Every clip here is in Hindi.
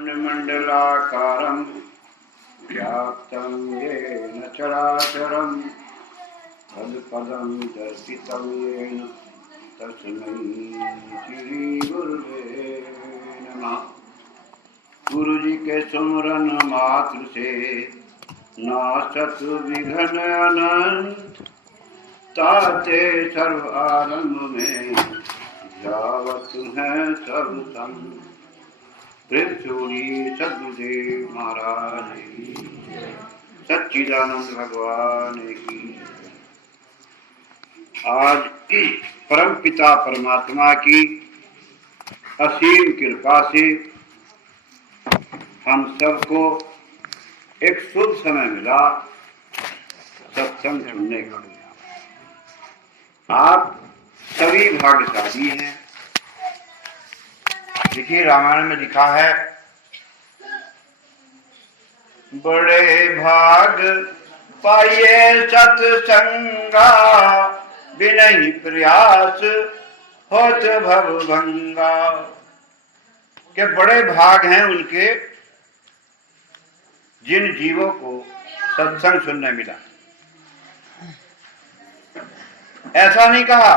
ब्रह्माण्डमण्डलाकारं व्याप्तं येन चराचरं तत्पदं दर्शितं येन तस्मै श्रीगुरुवे नमः। गुरुजी के सुमरन मात्र से नाशत विघ्न अनंत, ताते सर्व आरंभ में जावत है सब संत। प्रेमचूड़ी सदगुरुदेव महाराज की, सच्चिदानंद भगवान की। आज परम पिता परमात्मा की असीम कृपा से हम सबको एक शुभ समय मिला सत्संग सुनने का। आप सभी भाग्यशाली हैं। देखिए, रामायण में लिखा है, बड़े भाग पाइए सत्संगा, बिनहि प्रयास होत भव भंगा। के बड़े भाग हैं उनके जिन जीवों को सत्संग सुनने मिला। ऐसा नहीं कहा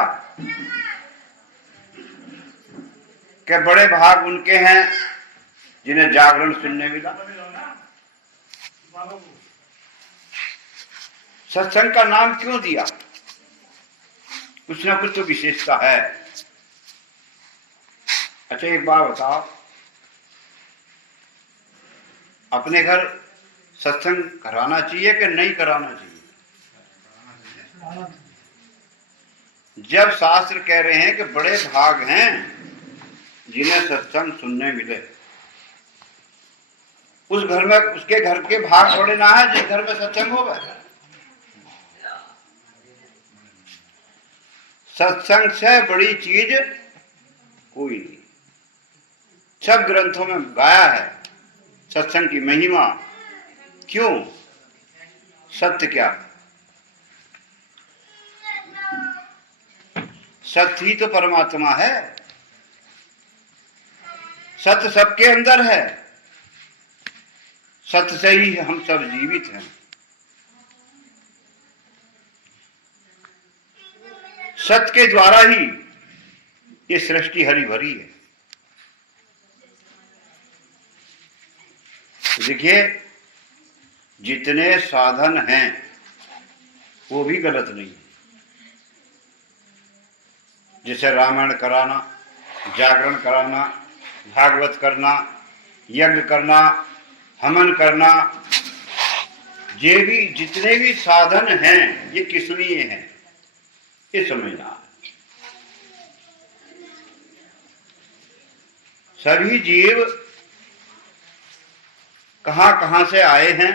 कि बड़े भाग उनके हैं जिन्हें जागरण सुनने मिला। सत्संग का नाम क्यों दिया? कुछ ना कुछ तो विशेषता है। अच्छा, एक बात बताओ, अपने घर सत्संग कराना चाहिए कि नहीं कराना चाहिए? जब शास्त्र कह रहे हैं कि बड़े भाग हैं जिन्हें सत्संग सुनने मिले, उस घर में उसके घर के भाग बड़े ना है जिस घर में सत्संग होगा। सत्संग से बड़ी चीज कोई नहीं। सब ग्रंथों में गाया है सत्संग की महिमा। क्यों? सत्य क्या? सत्य ही तो परमात्मा है। सत्य सबके अंदर है। सत्य से ही हम सब जीवित हैं। सत्य के द्वारा ही ये सृष्टि हरी भरी है। देखिए, जितने साधन हैं वो भी गलत नहीं। जैसे रामायण कराना, जागरण कराना, भागवत करना, यज्ञ करना, हवन करना, ये भी जितने भी साधन हैं ये किस लिए हैं, ये समझना। सभी जीव कहां कहां से आए हैं,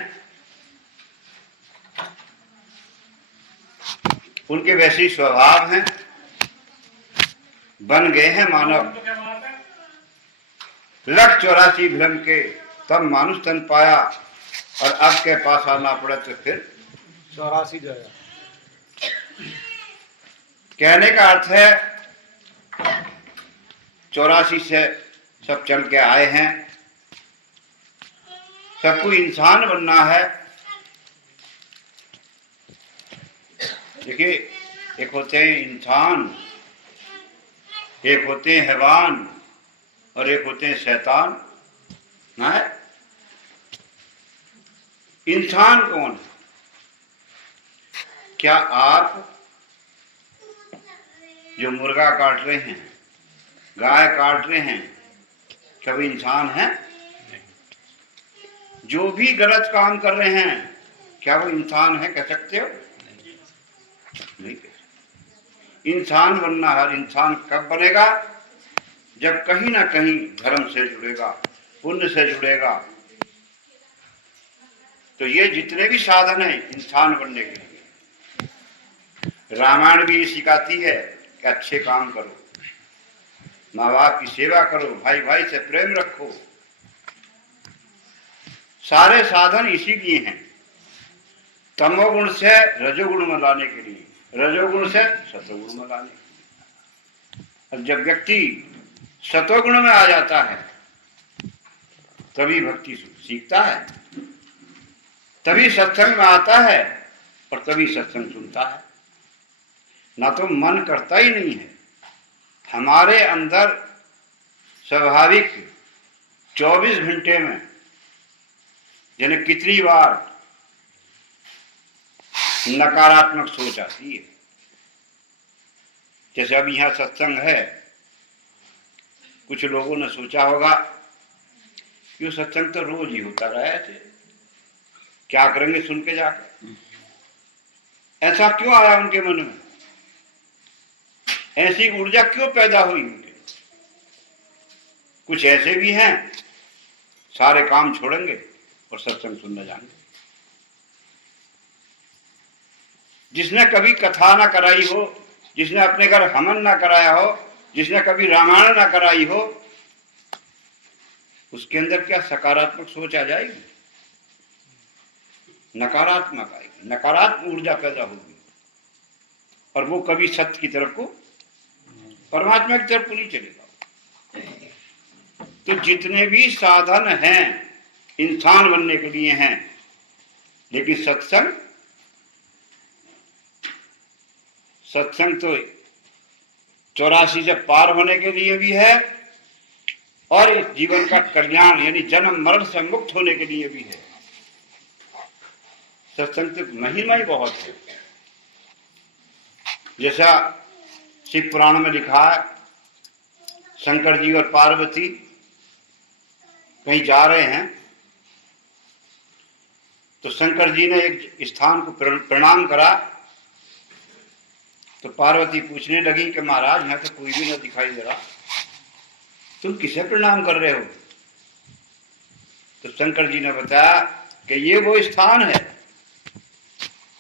उनके वैसे ही स्वभाव हैं, बन गए हैं मानव। 184 भ्रम के तब मानुष तन पाया, और अब के पास आना पड़े तो फिर 84 जाएगा। कहने का अर्थ है 84 से सब चल के आए हैं। सबको इंसान बनना है। देखिए, एक होते हैं इंसान, एक होते हैं हैवान, और एक होते हैं शैतान। ना है? इंसान कौन है? क्या आप जो मुर्गा काट रहे हैं, गाय काट रहे हैं, कभी इंसान हैं? जो भी गलत काम कर रहे हैं, क्या वो इंसान है? कह सकते हो? नहीं कह सकते। इंसान बनना हर इंसान कब बनेगा? जब कहीं ना कहीं धर्म से जुड़ेगा, पुण्य से जुड़ेगा। तो ये जितने भी साधन हैं इंसान बनने के लिए, रामायण भी सिखाती है कि अच्छे काम करो, माँ बाप की सेवा करो, भाई भाई से प्रेम रखो। सारे साधन इसीलिए हैं, तमोगुण से रजोगुण में लाने के लिए, रजोगुण से सतोगुण में लाने के लिए। अब जब व्यक्ति सतोगुण में आ जाता है तभी भक्ति सीखता है, तभी सत्संग में आता है और तभी सत्संग सुनता है। ना तो मन करता ही नहीं है। हमारे अंदर स्वाभाविक 24 घंटे में यानी कितनी बार नकारात्मक सोच आती है। जैसे अब यहाँ सत्संग है, कुछ लोगों ने सोचा होगा कि वो सत्संग तो रोज ही होता रहा है, क्या करेंगे सुन के जाकर। ऐसा क्यों आया उनके मन में, ऐसी ऊर्जा क्यों पैदा हुई उनके। कुछ ऐसे भी हैं सारे काम छोड़ेंगे और सत्संग सुनने जाएंगे। जिसने कभी कथा ना कराई हो, जिसने अपने घर हवन ना कराया हो, जिसने कभी रामायण ना कराई हो, उसके अंदर क्या सकारात्मक सोच आ जाएगी? नकारात्मक आएगी, नकारात्मक ऊर्जा पैदा होगी और वो कभी सत्य की तरफ को, परमात्मा की तरफ को नहीं चलेगा। तो जितने भी साधन हैं इंसान बनने के लिए हैं, लेकिन सत्संग तो 84 से पार होने के लिए भी है और इस जीवन का कल्याण यानी जन्म मरण से मुक्त होने के लिए भी है। सत्संग तो महिमा ही बहुत है। जैसा शिव पुराण में लिखा है, शंकर जी और पार्वती कहीं जा रहे हैं तो शंकर जी ने एक स्थान को प्रणाम करा तो पार्वती पूछने लगी कि महाराज यहाँ तो कोई भी न दिखाई दे रहा, तुम किसे प्रणाम कर रहे हो? तो शंकर जी ने बताया कि ये वो स्थान है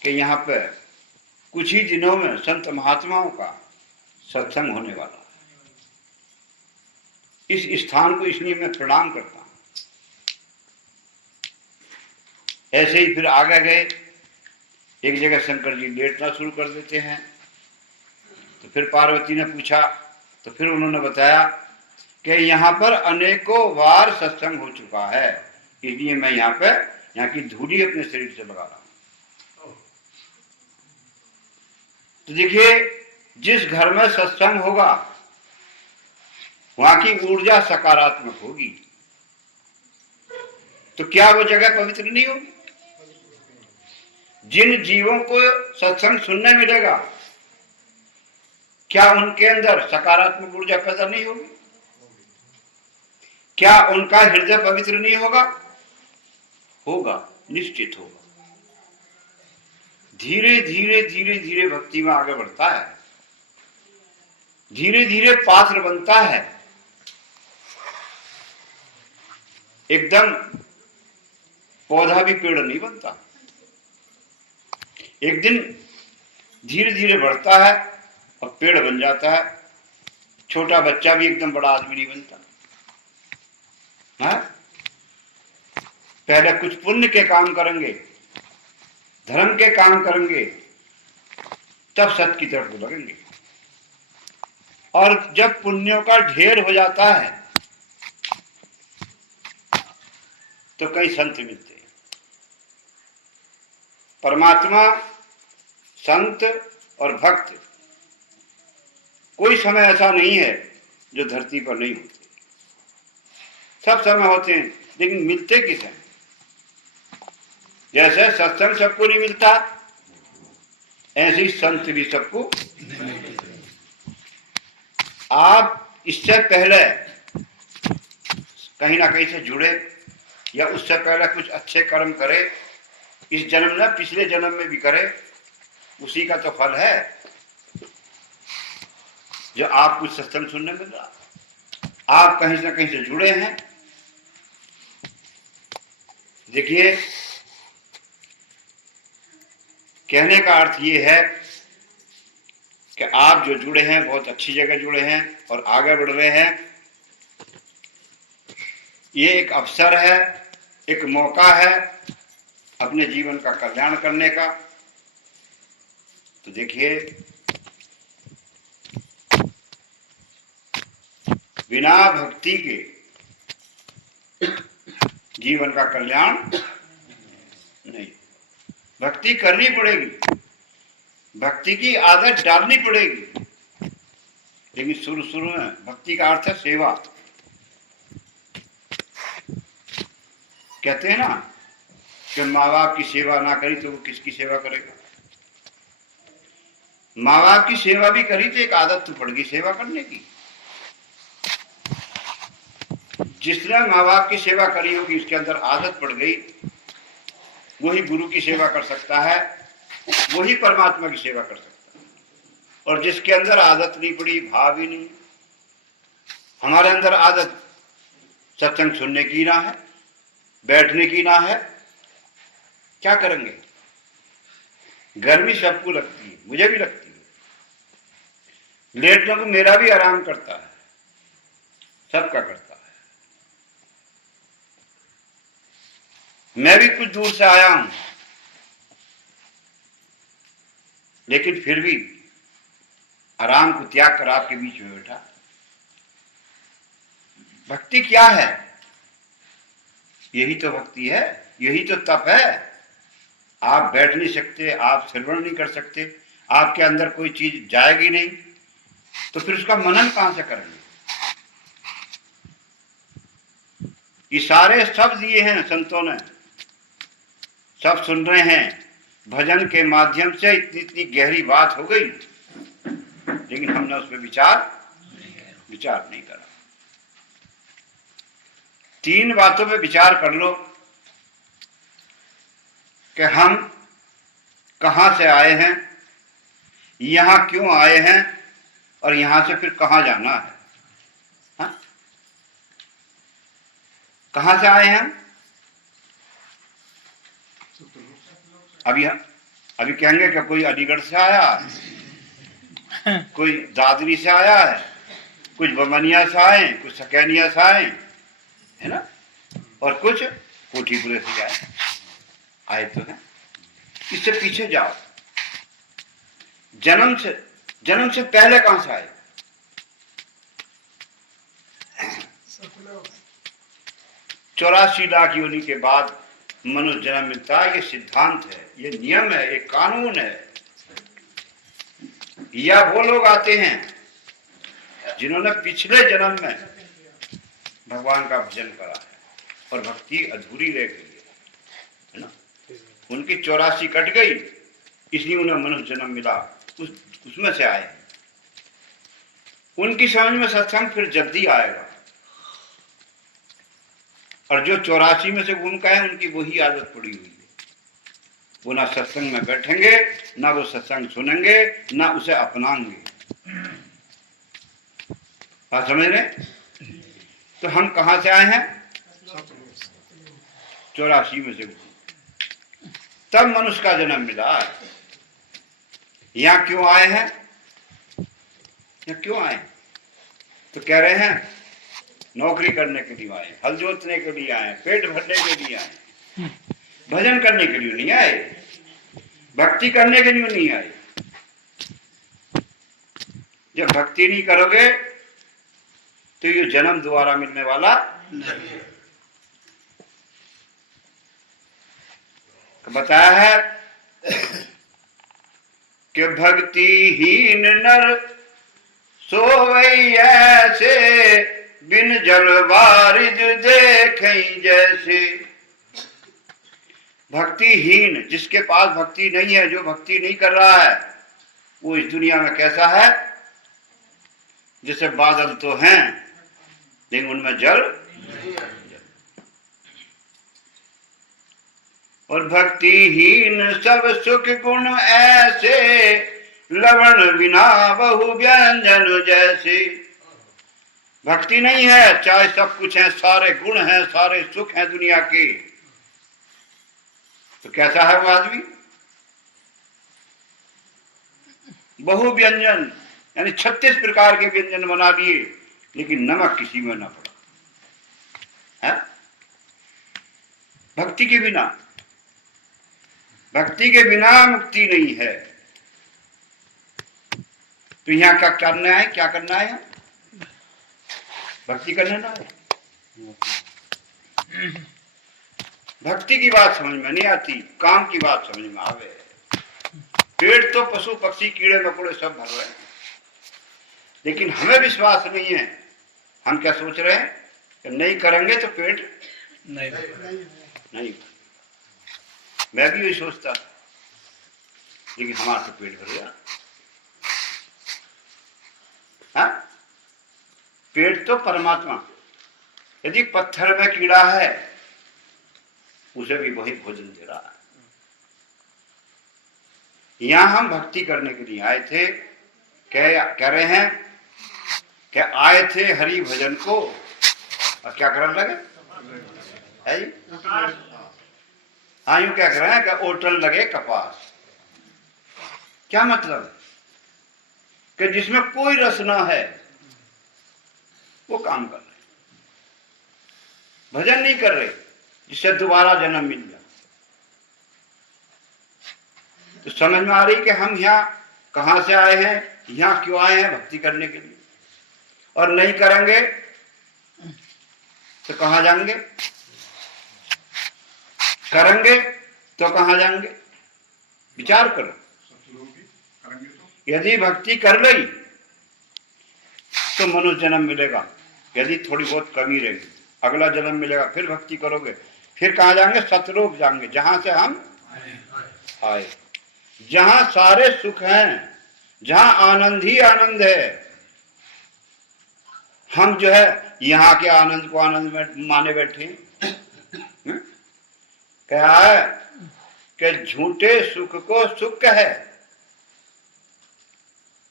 कि यहाँ पे कुछ ही दिनों में संत महात्माओं का सत्संग होने वाला है। इस स्थान को इसलिए मैं प्रणाम करता हूं। ऐसे ही फिर आगे गए, एक जगह शंकर जी लेटना शुरू कर देते हैं तो फिर पार्वती ने पूछा तो फिर उन्होंने बताया कि यहाँ पर अनेकों बार सत्संग हो चुका है, इसलिए मैं यहाँ की धूली अपने शरीर से लगा रहा हूं। तो देखिए, जिस घर में सत्संग होगा वहां की ऊर्जा सकारात्मक होगी, तो क्या वो जगह पवित्र नहीं होगी? जिन जीवों को सत्संग सुनने मिलेगा, क्या उनके अंदर सकारात्मक ऊर्जा पैदा नहीं होगी? क्या उनका हृदय पवित्र नहीं होगा? होगा, निश्चित होगा। धीरे धीरे धीरे धीरे भक्ति में आगे बढ़ता है, धीरे धीरे पात्र बनता है। एकदम पौधा भी पेड़ नहीं बनता, एक दिन धीरे धीरे बढ़ता है और पेड़ बन जाता है। छोटा बच्चा भी एकदम बड़ा आदमी नहीं बनता। हाँ? पहले कुछ पुण्य के काम करेंगे, धर्म के काम करेंगे, तब सत्य की तरफ को लगेंगे। और जब पुण्यों का ढेर हो जाता है तो कई संत मिलते हैं। परमात्मा, संत और भक्त कोई समय ऐसा नहीं है जो धरती पर नहीं होते, सब समय होते हैं, लेकिन मिलते किस हैं? जैसे सत्संग सबको नहीं मिलता, ऐसे ही संत भी सबको नहीं मिलते। आप इससे पहले कहीं ना कहीं से जुड़े या उससे पहले कुछ अच्छे कर्म करे, इस जन्म में पिछले जन्म में भी करे, उसी का तो फल है जो आप कुछ सत्संग सुनने मिल रहा। आप कहीं से कहीं से जुड़े हैं। देखिए, कहने का अर्थ ये है कि आप जो जुड़े हैं बहुत अच्छी जगह जुड़े हैं और आगे बढ़ रहे हैं। ये एक अवसर है, एक मौका है अपने जीवन का कल्याण करने का। तो देखिए, बिना भक्ति के जीवन का कल्याण नहीं। भक्ति करनी पड़ेगी, भक्ति की आदत डालनी पड़ेगी, लेकिन शुरू शुरू में भक्ति का अर्थ है सेवा। कहते हैं ना कि माँ बाप की सेवा ना करी तो वो किसकी सेवा करेगा। माँ बाप की सेवा भी करी तो एक आदत तो पड़ गई सेवा करने की। जिसने माँ बाप की सेवा करी होगी उसके अंदर आदत पड़ गई, वही गुरु की सेवा कर सकता है, वही परमात्मा की सेवा कर सकता है। और जिसके अंदर आदत नहीं पड़ी, भाव ही नहीं, हमारे अंदर आदत सत्संग सुनने की ना है, बैठने की ना है, क्या करेंगे। गर्मी सबको लगती है, मुझे भी लगती है, लेटने को मेरा भी आराम करता है, सबका करता है। मैं भी कुछ दूर से आया हूं, लेकिन फिर भी आराम को त्याग कर आपके बीच में बैठा। भक्ति क्या है? यही तो भक्ति है, यही तो तप है। आप बैठ नहीं सकते, आप श्रवण नहीं कर सकते, आपके अंदर कोई चीज जाएगी नहीं, तो फिर उसका मनन कहां से करेंगे। ये सारे शब्द दिए हैं संतों ने, सब सुन रहे हैं, भजन के माध्यम से इतनी इतनी गहरी बात हो गई, लेकिन हमने उस पर विचार नहीं करा। 3 बातों पे विचार कर लो कि हम कहां से आए हैं, यहां क्यों आए हैं, और यहां से फिर कहां जाना है। हा? कहां से आए हैं हम? अभी कहेंगे कि कोई अलीगढ़ से आया है, कोई दादरी से आया है, कुछ बमनिया से आए, कुछ सकैनिया से आए, है ना, और कुछ कोठीपुरे से आए तो है। इससे पीछे जाओ, जन्म से पहले कहां से आए। 84 लाख योनि के बाद मनुष्य जन्म मिलता है। ये सिद्धांत है, ये नियम है, ये कानून है। या वो लोग आते हैं जिन्होंने पिछले जन्म में भगवान का भजन करा है और भक्ति अधूरी रह गई है ना, उनकी 84 कट गई, इसलिए उन्हें मनुष्य जन्म मिला, उसमें से आए। उनकी समझ में सत्संग फिर जल्दी आएगा, और जो 84 में से घूम के हैं उनकी वही आदत पड़ी हुई है। वो ना सत्संग में बैठेंगे, ना वो सत्संग सुनेंगे, ना उसे अपनाएंगे। बात समझ रहे? तो हम कहां से आए हैं? 84 में से। तब मनुष्य का जन्म मिला। यहां क्यों आए हैं? यहां क्यों आए? तो कह रहे हैं नौकरी करने के लिए आए, हल जोतने के लिए आए, पेट भरने के लिए आए, भजन करने के लिए नहीं आए, भक्ति करने के लिए नहीं आए। जब भक्ति नहीं करोगे तो ये जन्म दोबारा मिलने वाला नहीं। बताया है कि भक्तिहीन नर सोवई ऐसे, बिन जल वारिज देखें जैसे। भक्तिहीन, जिसके पास भक्ति नहीं है, जो भक्ति नहीं कर रहा है, वो इस दुनिया में कैसा है? जैसे बादल तो हैं लेकिन उनमें जल नहीं है। और भक्तिहीन सब सुख गुण ऐसे, लवण बिना बहु व्यंजन जैसे। भक्ति नहीं है, चाहे सब कुछ है, सारे गुण हैं, सारे सुख हैं दुनिया के, तो कैसा है वो आदमी? बहु व्यंजन, यानी 36 प्रकार के व्यंजन बना लिए, लेकिन नमक किसी में ना पड़ा है। भक्ति के बिना, भक्ति के बिना मुक्ति नहीं है। तो यहां क्या करना है? क्या करना है? भक्ति करना ना है। भक्ति की बात समझ में नहीं आती, काम की बात समझ में आवे। पेट तो पशु पक्षी कीड़े मकोड़े सब भर रहे हैं, लेकिन हमें विश्वास नहीं है। हम क्या सोच रहे हैं कि नहीं करेंगे तो पेट नहीं। मैं भी यही सोचता, लेकिन हमारा तो पेट भर गया। हाँ? पेट तो परमात्मा, यदि पत्थर में कीड़ा है उसे भी वही भोजन दे रहा है। यहां हम भक्ति करने के लिए आए थे, कह रहे हैं कि आए थे हरि भजन को, और क्या करने लगे है जी? हाँ, यूं क्या कर रहे हैं कि ओटल लगे कपास। क्या मतलब कि जिसमें कोई रस ना है वो काम कर रहे, भजन नहीं कर रहे, जिससे दोबारा जन्म मिल जाए। तो समझ में आ रही कि हम यहाँ कहां से आए हैं, यहाँ क्यों आए हैं? भक्ति करने के लिए। और नहीं करेंगे तो कहां जाएंगे? करेंगे तो कहां जाएंगे? विचार करो। यदि भक्ति कर ली तो मनुष्य जन्म मिलेगा, यदि थोड़ी बहुत कमी रहेगी अगला जन्म मिलेगा, फिर भक्ति करोगे, फिर कहां जाएंगे? सतलोक जाएंगे, जहां से हम आए, जहां सारे सुख हैं, जहां आनंद ही आनंद है। हम जो है यहाँ के आनंद को आनंद में माने बैठे हैं। क्या है कि झूठे सुख को सुख है,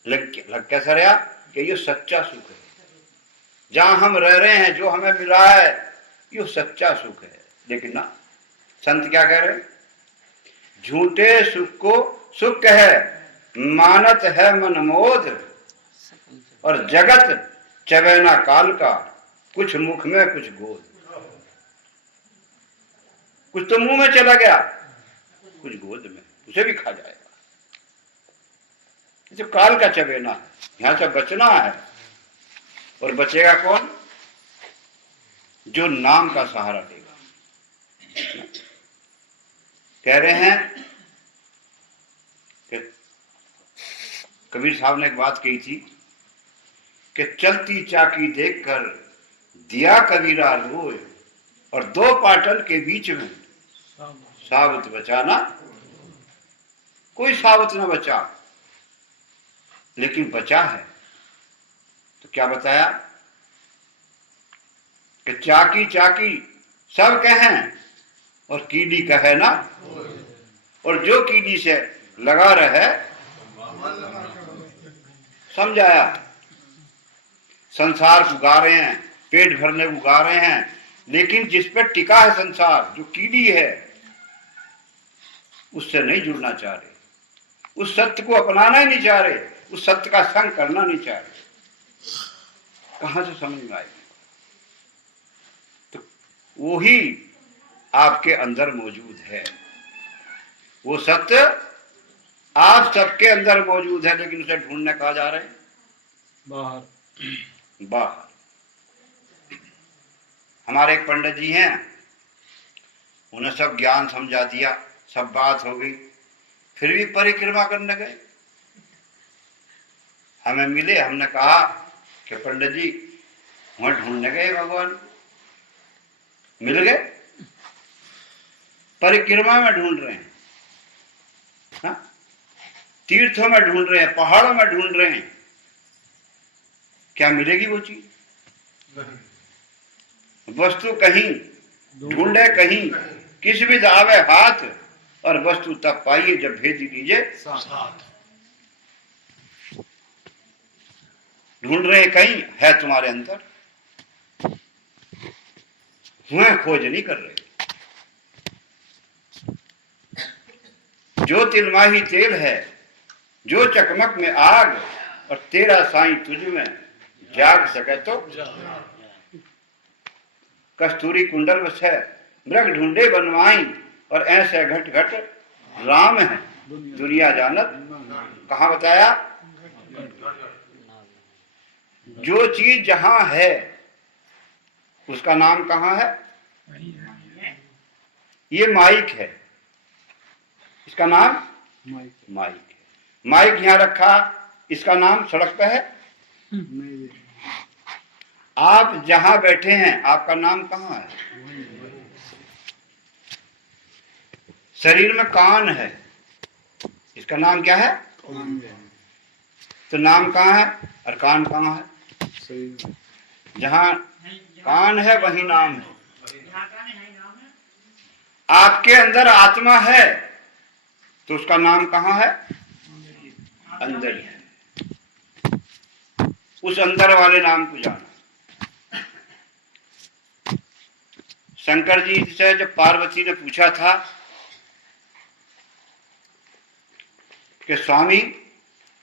लग कैसा रहा कि ये सच्चा सुख है। जहां हम रह रहे हैं, जो हमें मिला है, ये सच्चा सुख है। लेकिन ना, संत क्या कह रहे? झूठे सुख को सुख है, मानत है मन मोद, और जगत चबैना काल का, कुछ मुख में कुछ गोद। कुछ तो मुंह में चला गया, कुछ गोद में, उसे भी खा जाएगा। जो काल का चबेना है, यहां से बचना है। और बचेगा कौन? जो नाम का सहारा लेगा। कह रहे हैं कि कबीर साहब ने एक बात कही थी कि चलती चाकी देखकर दिया कबीरा रोए, और दो पाटन के बीच में साबत बचाना। कोई साबत ना बचा, लेकिन बचा है। तो क्या बताया कि चाकी चाकी सब कहें और कीड़ी कहे ना, और जो कीड़ी से लगा रहे समझाया। संसार को गा रहे हैं, पेट भरने को गा रहे हैं, लेकिन जिस पर टिका है संसार, जो कीड़ी है, उससे नहीं जुड़ना चाह रहे, उस सत्य को अपनाना ही नहीं चाह रहे, उस सत्य का संग करना नहीं चाह रहे। कहां से समझ में आएगी? तो वही आपके अंदर मौजूद है, वो सत्य आप सबके अंदर मौजूद है, लेकिन उसे ढूंढने कहा जा रहे हैं बाहर। हमारे एक पंडित जी हैं, उन्हें सब ज्ञान समझा दिया, सब बात हो गई, फिर भी परिक्रमा करने गए। हमें मिले, हमने कहा कि पंडित जी वहां ढूंढने गए भगवान, मिल गए? परिक्रमा में ढूंढ रहे हैं, हाँ? तीर्थों में ढूंढ रहे हैं, पहाड़ों में ढूंढ रहे हैं, क्या मिलेगी वो चीज? वस्तु कहीं, ढूंढे कहीं, किस भी दावे हाथ, और वस्तु तब पाइए जब भेज दीजिए साथ। ढूंढ रहे कहीं, है तुम्हारे अंदर, हुए खोज नहीं कर रहे। जो तिलमाही तेल है, जो चकमक में आग, और तेरा साईं तुझ में जाग सके तो। कस्तूरी कुंडल वश है, मृग ढूंढे बनवाई, और ऐसे घट घट राम है दुनिया जानत। कहां बताया? जो चीज जहां है उसका नाम कहां है? ये माइक है, इसका नाम माइक माइक है। माइक यहां रखा, इसका नाम सड़क पे है। नहीं, आप जहां बैठे हैं आपका नाम कहां है? शरीर में कान है, इसका नाम क्या है? तो नाम कहां है और कान कहां है? सही जहां कान है वही नाम है। आपके अंदर आत्मा है तो उसका नाम कहां है? अंदर ही है। उस अंदर वाले नाम को जाना। शंकर जी से जब पार्वती ने पूछा था कि स्वामी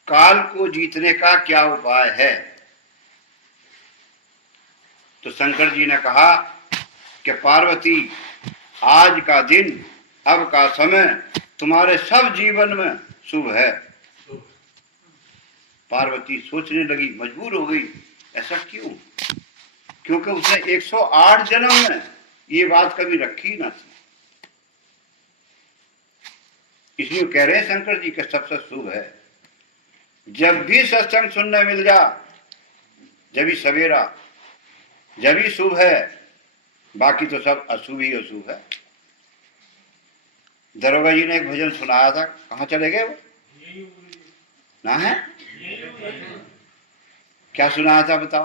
काल को जीतने का क्या उपाय है, तो शंकर जी ने कहा कि पार्वती आज का दिन, अब का समय तुम्हारे सब जीवन में शुभ है। पार्वती सोचने लगी, मजबूर हो गई, ऐसा क्यों? क्योंकि उसने 108 जन्म में ये बात कभी रखी ना थी। इसलिए कह रहे हैं शंकर जी के सबसे शुभ है। जब भी सत्संग सुनने मिल जा, जब भी सवेरा, जब भी शुभ है, बाकी तो सब अशुभ ही अशुभ है। दरोगा जी ने एक भजन सुनाया था, कहाँ चले गए वो? ना है? क्या सुनाया था बताओ?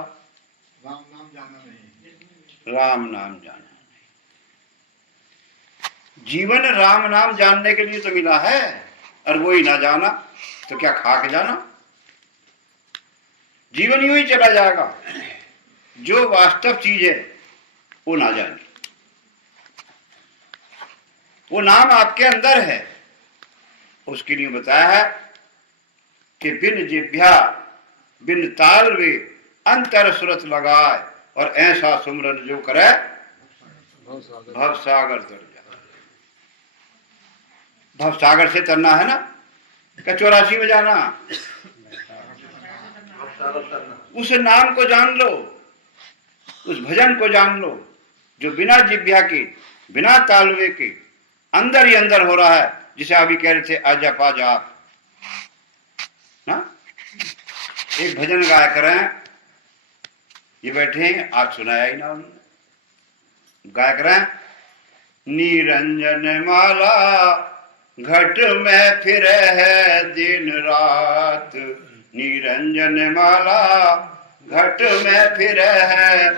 राम नाम जाना नहीं। राम नाम जाना नहीं। जीवन राम नाम जानने के लिए तो मिला है, और वो ही ना जाना तो क्या खा के जाना? जीवन यूं ही चला जाएगा। जो वास्तव चीज है वो ना जाने। वो नाम आपके अंदर है, उसके लिए बताया है कि बिन जिभ्या बिन ताल वे अंतर सुरत लगाए, और ऐसा सुमरन जो करे भव सागर तर जाए। भव सागर से तरना है ना, क्या 84 में जाना? उस नाम को जान लो, उस भजन को जान लो, जो बिना जिभ्या के, बिना तालवे के अंदर ही अंदर हो रहा है। जिसे अभी कह रहे थे अजप अजाप ना। एक भजन गाया करें, ये बैठे हैं, आज सुनाया ही ना उन्होंने। गाया करें, निरंजन माला घट में फिर है दिन रात, निरंजन माला घट में फिर है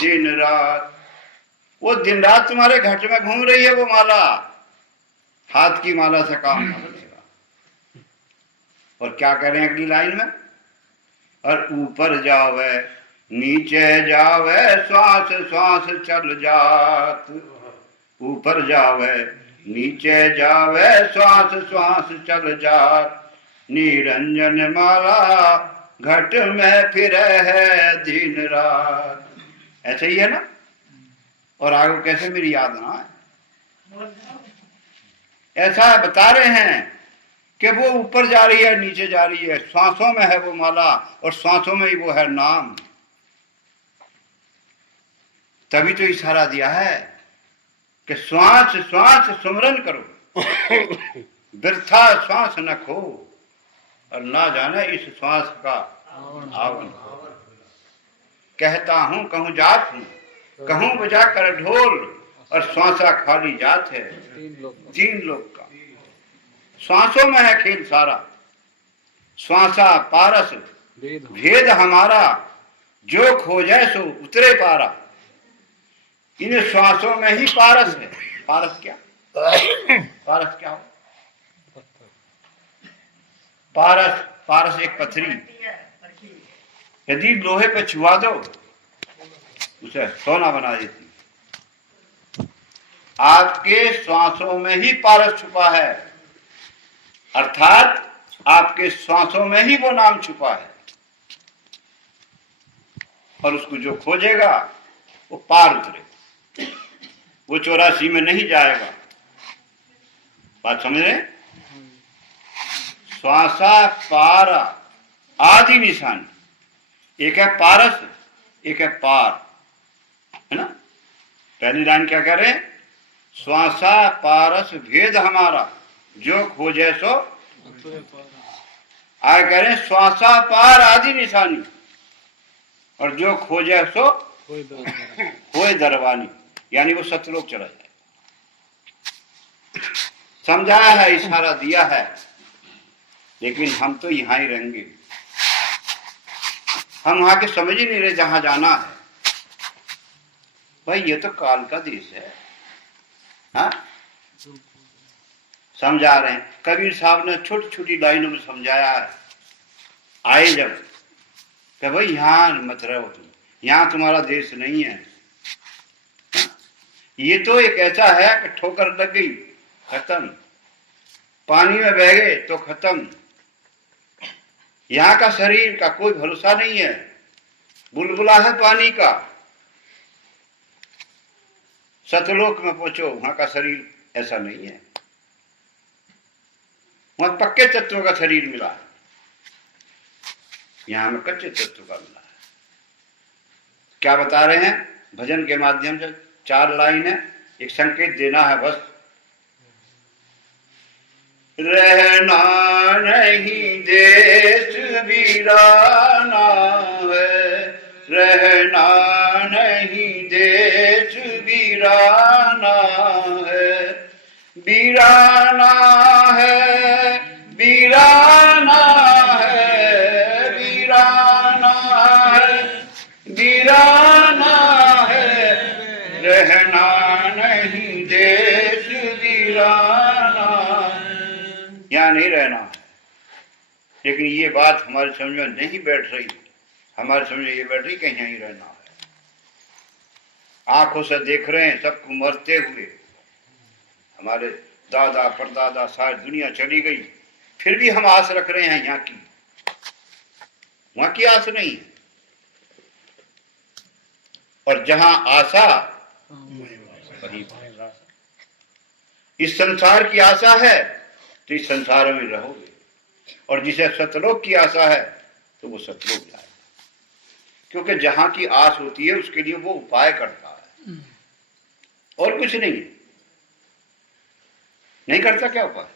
दिन रात। वो दिन रात तुम्हारे घट में घूम रही है वो माला, हाथ की माला से काम ना बनेगा। और क्या कह रहे हैं अगली लाइन में? और ऊपर जावे नीचे जावे श्वास श्वास चल जात, ऊपर जावे नीचे जावे श्वास श्वास चल जात, निरंजन माला घट में फिर है दिन रात। ऐसे ही है ना। और आगे कैसे मेरी याद ना है, ऐसा बता रहे हैं कि वो ऊपर जा रही है नीचे जा रही है, सांसों में है वो माला और सांसों में ही वो है नाम। तभी तो इशारा दिया है कि श्वास श्वास सुमरन करो, वृथा श्वास न खो, और ना जाने इस श्वास का आवन। कहता हूं कहूं जात हूं, कहूं बजा कर ढोल, और श्वासा खाली जात है तीन लोग का। श्वासों में है खेल सारा, श्वासा पारस भेद हमारा, जो खोजे सो उतरे पारा। इन श्वासों में ही पारस है। पारस क्या? पारस क्या हो? पारस, पारस एक पथरी, यदि लोहे पे छुआ दो उसे सोना बना देती। आपके श्वासों में ही पारस छुपा है, अर्थात आपके श्वासों में ही वो नाम छुपा है। और उसको जो खोजेगा वो पार उतरे, वो 84 में नहीं जाएगा। बात समझ रहे? श्वासा पारा आदि निशान, एक है पारस, एक है पार, है ना। पहली लाइन क्या कह रहे हैं? श्वासा पारस भेद हमारा, जो खोजे सो आए कह रहे हैं, श्वासा पार आदि निशानी, और जो खोजे सो होए दरवानी, यानी वो सतलोक चला जाए। समझाया है, इशारा दिया है, लेकिन हम तो यहां ही रहेंगे। हम वहां के समझ ही नहीं रहे जहां जाना है। भाई ये तो काल का देश है। हाँ, समझा रहे हैं। कबीर साहब ने छोटी छोटी लाइनों में समझाया है। आए जब कि भाई यहां मत रहो तुम, यहां तुम्हारा देश नहीं है। ये तो एक ऐसा है कि ठोकर लग गई, खत्म। पानी में बह गए तो खत्म। यहां का शरीर का कोई भरोसा नहीं है, बुलबुला है पानी का। सतलोक में पहुंचो, वहां का शरीर ऐसा नहीं है। वहां पक्के तत्वों का शरीर मिला है, यहां में कच्चे तत्व का मिला है। क्या बता रहे हैं? भजन के माध्यम से 4 लाइन है, एक संकेत देना है बस। रहना नहीं देश वीराना है, रहना नहीं देश वीराना है, वीराना है, वीराना है, वीराना है, वीराना है, रहना नहीं देश वीराना, यहाँ नहीं रहना है। लेकिन ये बात हमारे समझ में नहीं बैठ रही। हमारे समझ में ये बैठ रही कि यहीं रहना है। आंखों से देख रहे हैं सबको मरते हुए, हमारे दादा परदादा सारी दुनिया चली गई, फिर भी हम आस रख रहे हैं यहाँ की। वहां की आस नहीं है। और जहां आशा वहीं इस संसार की आशा है तो इस संसार में रहोगे, और जिसे सतलोक की आशा है तो वो सतलोक जाएगा। क्योंकि जहां की आस होती है उसके लिए वो उपाय करता है, और कुछ नहीं है। नहीं करता क्या उपाय?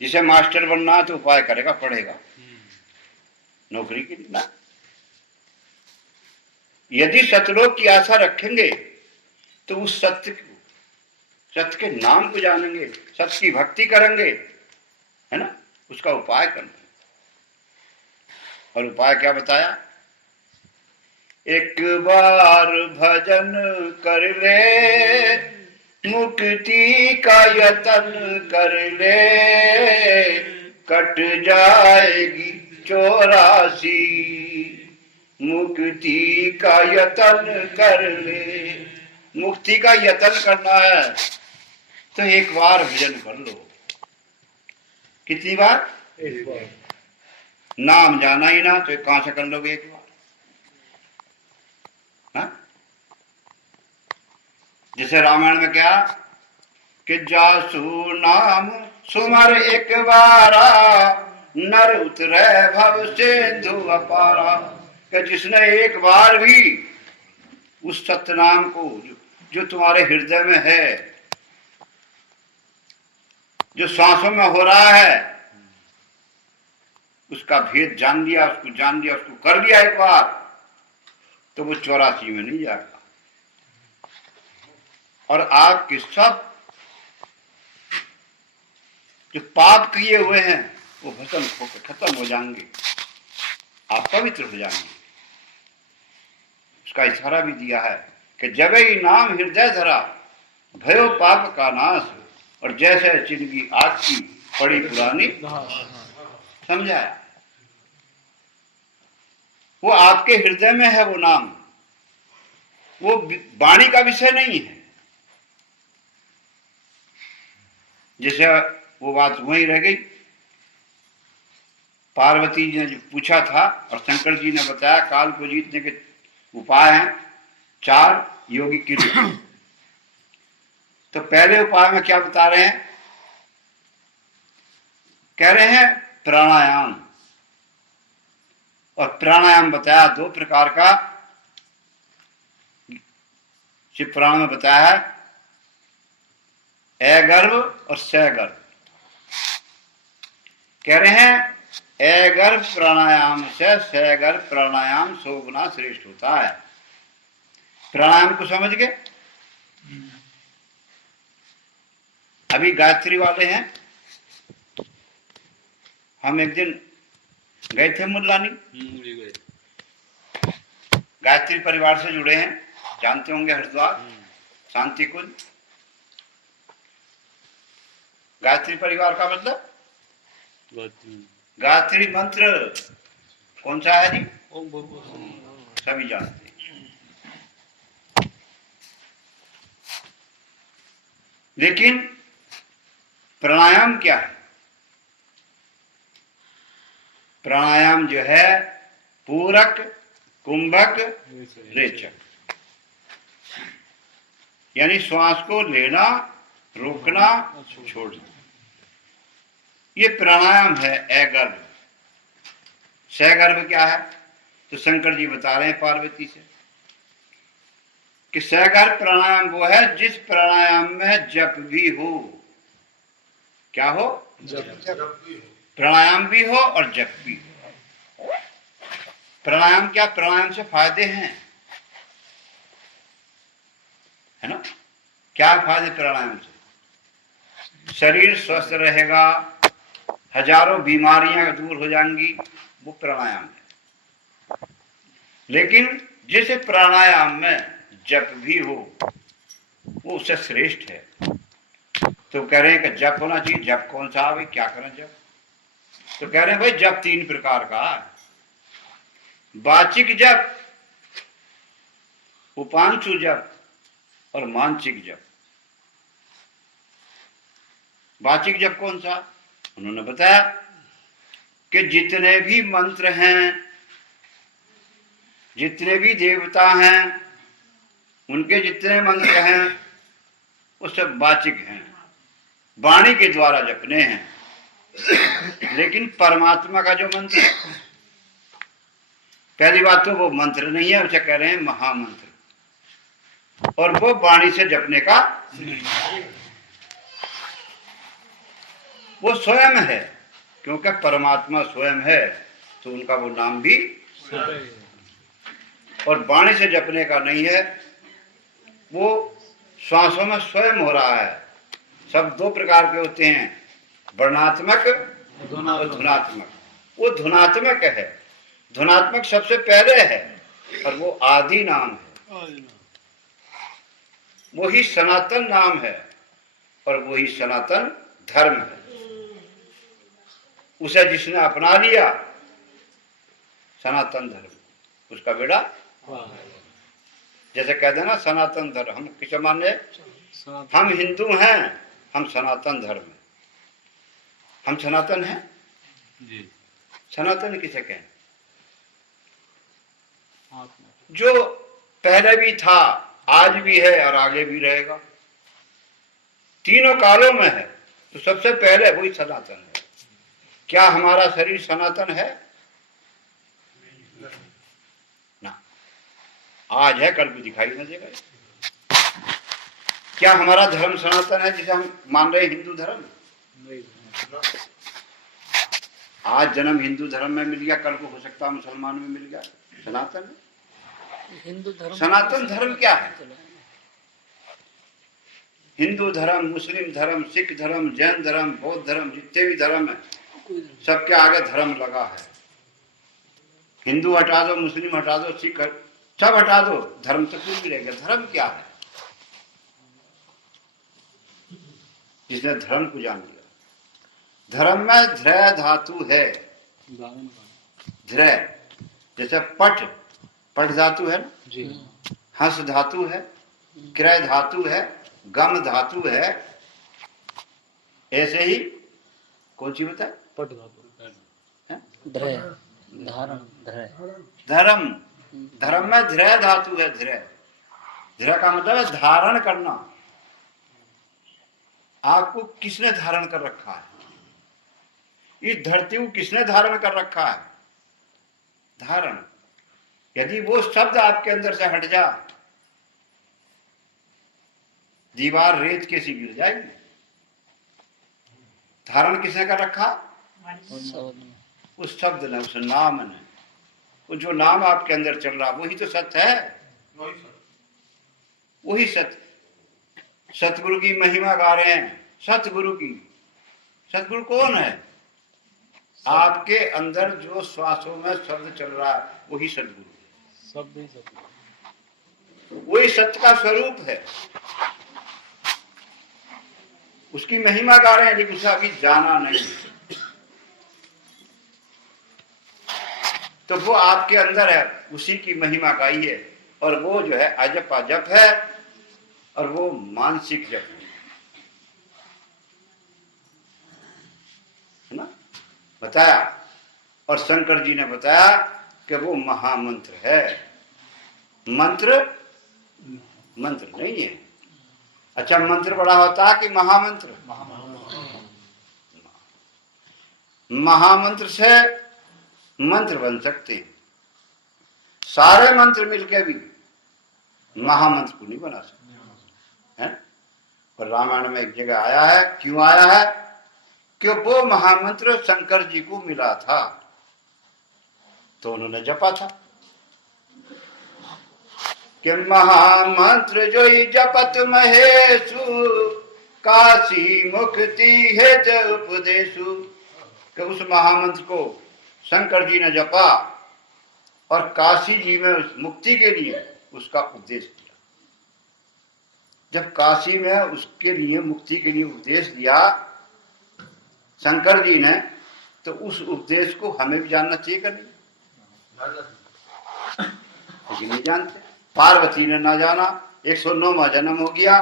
जिसे मास्टर बनना है तो उपाय करेगा, पढ़ेगा नौकरी के लिए ना। यदि सतलोक की आशा रखेंगे तो उस सत्य के नाम को जानेंगे, सत्य की भक्ति करेंगे, है ना, उसका उपाय करना। और उपाय क्या बताया? एक बार भजन कर ले, मुक्ति का यतन कर ले, कट जाएगी 84। मुक्ति का यतन कर ले। मुक्ति का यतन करना है तो एक बार भजन कर लो। कितनी बार? एक बार। नाम जाना ही ना तो कहां से कर लोगे एक बार? हाँ? जैसे रामायण में क्या कि जासु नाम सुमर एक बारा, नर उतरे भव सिंधु अपारा। कि जिसने एक बार भी उस सत्यनाम को जो तुम्हारे हृदय में है, जो सांसों में हो रहा है, उसका भेद जान लिया, उसको जान लिया, उसको कर लिया एक बार, तो वो 84 में नहीं जाएगा। और आपके सब जो पाप किए हुए हैं वो भस्म होकर खत्म हो जाएंगे, आप पवित्र हो जाएंगे। उसका इशारा भी दिया है कि जब ही नाम हृदय धरा, भयो पाप का नाश, और जैसे जिंदगी आज की पड़ी पुरानी। समझाया? वो आपके हृदय में है, वो नाम, वो वाणी का विषय नहीं है। जैसे वो बात वहीं रह गई, पार्वती जी ने जो पूछा था और शंकर जी ने बताया काल को जीतने के उपाय हैं 4 योगी की। तो पहले उपाय में क्या बता रहे हैं? कह रहे हैं प्राणायाम। और प्राणायाम बताया 2 प्रकार का। शिव पुराण में बताया है अगर्भ और सगर्भ। कह रहे हैं अगर्भ प्राणायाम से सगर्भ प्राणायाम 100 गुना श्रेष्ठ होता है। प्राणायाम को समझ गए? अभी गायत्री वाले हैं, हम एक दिन गए थे मुरलानी, गायत्री परिवार से जुड़े हैं, जानते होंगे हरिद्वार शांति कुंज। गायत्री परिवार का मतलब गायत्री मंत्र कौन सा है जी? सभी जानते हैं। लेकिन प्राणायाम क्या है? प्राणायाम जो है पूरक, कुंभक, रेचक, यानी श्वास को लेना, रोकना, छोड़ना, ये प्राणायाम है अगर्भ। सगर्भ क्या है? तो शंकर जी बता रहे हैं पार्वती से कि सगर्भ प्राणायाम वो है जिस प्राणायाम में जप भी हो। क्या हो? जब प्राणायाम भी हो और जप भी हो। प्राणायाम क्या? प्राणायाम से फायदे हैं, है ना? क्या फायदे प्राणायाम से? शरीर स्वस्थ रहेगा, हजारों बीमारियां दूर हो जाएंगी, वो प्राणायाम है। लेकिन जिस प्राणायाम में जप भी हो वो उससे श्रेष्ठ है। तो कह रहे हैं कि जप होना चाहिए। जप कौन सा? भाई क्या करें जप? तो कह रहे हैं भाई जप 3 प्रकार का है। वाचिक जप, उपांशु जप और मानसिक जप। वाचिक जप कौन सा? उन्होंने बताया कि जितने भी मंत्र हैं, जितने भी देवता हैं, उनके जितने मंत्र हैं वो सब वाचिक हैं, वाणी के द्वारा जपने हैं। लेकिन परमात्मा का जो मंत्र है, पहली बात तो वो मंत्र नहीं है, उसे कह रहे हैं महामंत्र, और वो वाणी से जपने का वो स्वयं है, क्योंकि परमात्मा स्वयं है तो उनका वो नाम भी। और वाणी से जपने का नहीं है, वो श्वासों में स्वयं हो रहा है। सब 2 प्रकार के होते हैं, वर्णात्मक और धुनात्मक। वो धुनात्मक है, धुनात्मक सबसे पहले है और वो आदि नाम है, वही सनातन नाम है और वही सनातन धर्म है। उसे जिसने अपना लिया सनातन धर्म, उसका बेड़ा। जैसे कह देना सनातन धर्म, हम किसे माने? हम हिंदू हैं, हम सनातन धर्म है। हम सनातन हैं जी। सनातन किसे कहें? जो पहले भी था, आज भी है और आगे भी रहेगा, तीनों कालों में है, तो सबसे पहले वही सनातन है। क्या हमारा शरीर सनातन है? ना, आज है कल को दिखाई न देगा। क्या हमारा धर्म सनातन है जिसे हम मान रहे हिंदू धर्म? आज जन्म हिंदू धर्म में मिल गया, कल को हो सकता है मुसलमान में मिल गया, सनातन है। हिंदू धर्म, सनातन धर्म क्या है? हिंदू धर्म, मुस्लिम धर्म, सिख धर्म, जैन धर्म, बौद्ध धर्म, जितने भी धर्म है सबके आगे धर्म लगा है। हिंदू हटा दो, मुस्लिम हटा दो, सिख सब हटा दो, धर्म तो कुछ भी रहेगा। धर्म क्या है? जिसने धर्म को जान लिया। धर्म में ध्रय धातु है। ध्रय जैसे पट, पट धातु है ना, हंस धातु है, क्रय धातु है, गम धातु है। ऐसे ही कौन सी बताए? पट धातु, ध्रय, धारण, ध्रय, धर्म। धर्म में ध्रय धातु है। ध्रय, ध्रय का मतलब है धारण करना। आपको किसने धारण कर रखा है? इस धरती को किसने धारण कर रखा है? धारण। यदि वो शब्द आपके अंदर से हट जा, दीवार रेत कैसी गिर जाएगी। धारण किसने कर रखा? शब्द में। उस शब्द ने, उस नाम ने। वो जो नाम आपके अंदर चल रहा वही तो सत्य है, वही सत्य। सतगुरु की महिमा गा रहे हैं, सतगुरु की। सतगुरु कौन है? आपके अंदर जो श्वासों में शब्द चल रहा है वही सतगुरु है। शब्द ही सत्य। वही सत्य का स्वरूप है। उसकी महिमा गा रहे हैं, लेकिन उसे अभी जाना नहीं। तो वो आपके अंदर है, उसी की महिमा गाई है। और वो जो है अजपा जप है, और वो मानसिक जप है ना, बताया। और शंकर जी ने बताया कि वो महामंत्र है। मंत्र मंत्र नहीं है। अच्छा, मंत्र बड़ा होता है कि महामंत्र? महामंत्र से मंत्र बन सकते हैं। सारे मंत्र मिलकर भी महामंत्र को नहीं बना सकते हैं। और रामायण में एक जगह आया है, क्यों आया है? कि वो महामंत्र शंकर जी को मिला था तो उन्होंने जपा था कि महामंत्र जो ही जपत महेशु, काशी मुक्ति हेत उपदेशु। कि उस महामंत्र को शंकर जी ने जपा और काशी जी में उस मुक्ति के लिए उसका उपदेश दिया। जब काशी में उसके लिए, मुक्ति के लिए उपदेश दिया शंकर जी ने, तो उस उपदेश को हमें भी जानना चाहिए कि नहीं? लेकिन नहीं जानते। पार्वती ने ना जाना, 109वां जन्म हो गया।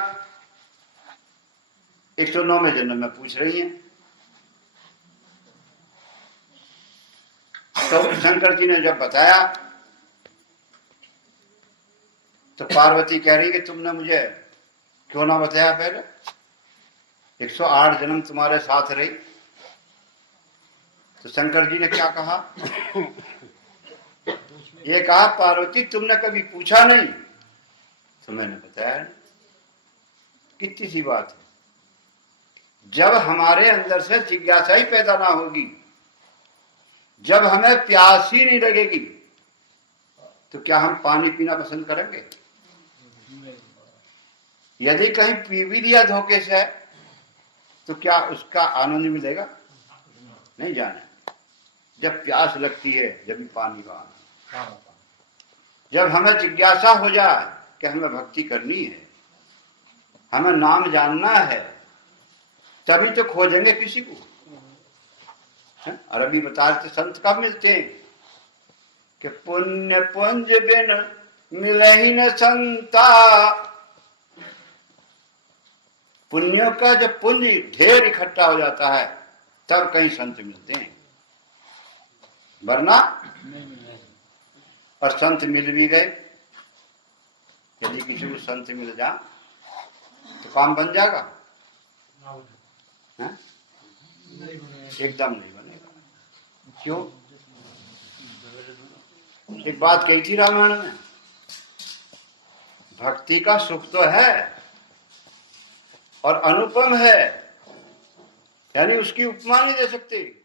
109वें जन्म में पूछ रही हैं। तो शंकर जी ने जब बताया तो पार्वती कह रही कि तुमने मुझे क्यों ना बताया पहले? 108 जन्म तुम्हारे साथ रही। तो शंकर जी ने क्या कहा? ये कहा, पार्वती तुमने कभी पूछा नहीं तो मैंने बताया नहीं। कितनी सी बात है। जब हमारे अंदर से जिज्ञासा ही पैदा ना होगी, जब हमें प्यास ही नहीं लगेगी, तो क्या हम पानी पीना पसंद करेंगे? यदि कहीं पी भी लिया धोखे से तो क्या उसका आनंद मिलेगा? नहीं जाने। जब प्यास लगती है जब भी पानी पाना। जब हमें जिज्ञासा हो जाए कि हमें भक्ति करनी है, हमें नाम जानना है, तभी तो खोजेंगे किसी को। और अभी बता रहे संत कब मिलते हैं कि पुण्य पुंज बिन मिले ही न संता। पुण्यों का जब पुंज ढेर इकट्ठा हो जाता है तब कहीं संत मिलते हैं, वरना। और संत मिल भी गए, यदि किसी को संत मिल जा तो काम बन जाएगा? है? एकदम नहीं बनेगा। क्यों? एक बात कही थी रामायण में, भक्ति का सुख तो है और अनुपम है, यानी उसकी उपमा नहीं दे सकते।